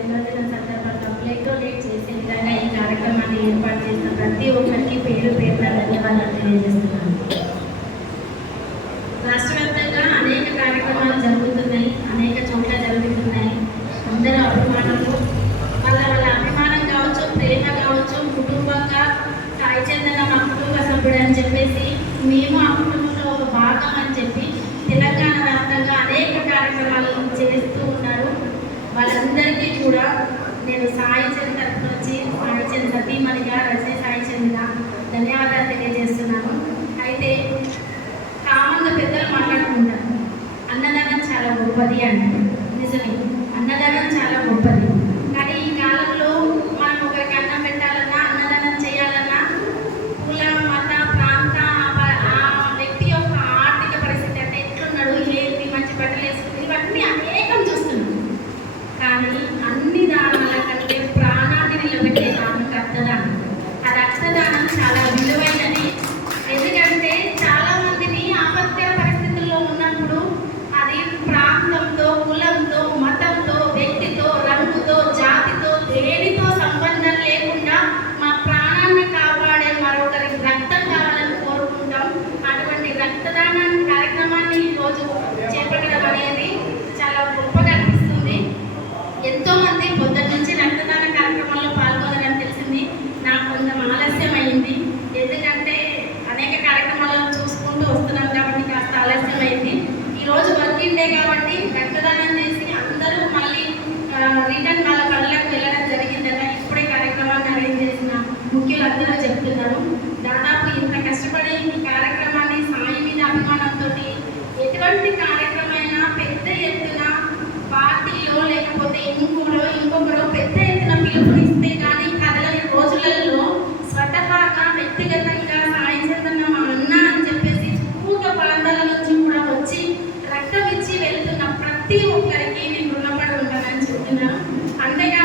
జన్మదిన సందర్భంగా Plato late చేసే విధంగా ఈ కార్యక్రమాన్ని ఏర్పాటు చేసిన ప్రతి ఒక్కరికి పేరు పేరున ధన్యవాదాలు తెలియజేస్తున్నాను. రాష్ట్ర వ్యాప్తంగా అనేక కార్యక్రమాలు జరుగుతున్నాయి అనేక చోట్ల జరుగుతున్నాయి. అందరూ అభిమానము వాళ్ళ వాళ్ళ అభిమానం కావచ్చు ప్రేమ కావచ్చు కుటుంబంగా సాయి చందన మా కుటుంబ సభ్యుడు అని చెప్పేసి మేము ఆ కుటుంబంలో ఒక భాగం అని చెప్పి తెలంగాణ వ్యాప్తంగా అనేక కార్యక్రమాలు చేస్తూ ఉన్నారు వాళ్ళందరికీ కూడా నేను సాయి చంద్ తరఫు నుంచి సాయి చంద్ సతీమణిగా రజనీ సాయి చంద్గా ధన్యవాదాలు తెలియజేస్తున్నాను. అయితే కామన్గా పెద్దలు మాట్లాడుకుంటారు. అన్నదానం చాలా గొప్పది అంటారు. చెప్తున్నాను దాదాపు ఇంత కష్టపడి ఈ కార్యక్రమాన్ని సాయి మీద అభిమానంతో ఎటువంటి కార్యక్రమైనా పెద్ద ఎత్తున పార్టీలో లేకపోతే ఇంకోలో ఇంకొకరో పెద్ద ఎత్తున పిలుపునిస్తే కానీ కదలని రోజులలో స్వతహాగా వ్యక్తిగతంగా సాయం చేస్తున్న మా అన్న అని చెప్పేసి సుమూక ప్రాంతాల నుంచి కూడా వచ్చి రక్తం ఇచ్చి వెళ్తున్న ప్రతి ఒక్కరికి నేను రుణపడి ఉంటానని చెప్తున్నాను. అంతేగా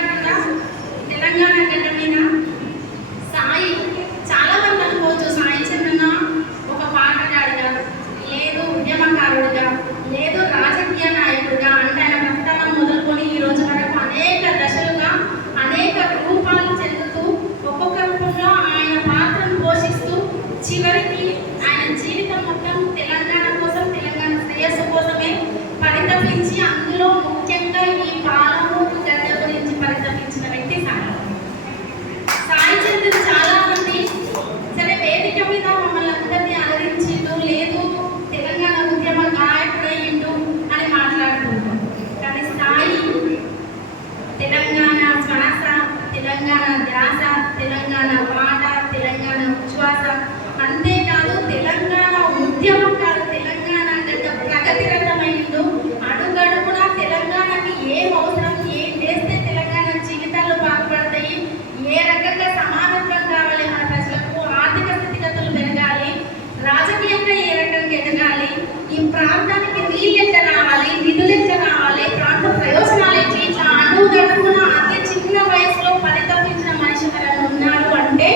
ఈ ప్రాంతానికి నీళ్ళు ఎట్లా రావాలి? నిధులు ఎట్లా రావాలి? ప్రాంత ప్రయోజనాలు ఎట్లా ఇట్లా అడుగడుగున అతి చిన్న వయసులో పరితపించిన మనిషి ఎవరైనా ఉన్నారు అంటే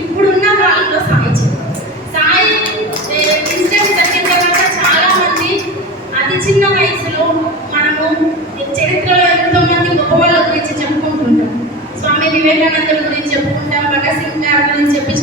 ఇప్పుడున్న కాలంలో సాయి. సాయి ఇన్సిడెంట్ జరిగిన తర్వాత చాలా మంది అతి చిన్న వయసులో మనము చరిత్రలో ఎంతో మంది గొప్ప వాళ్ళ గురించి చెప్పుకుంటుంటాం. స్వామి వివేకానందుల గురించి చెప్పుకుంటాం భగత్ సింగ్ గారి గురించి చెప్పి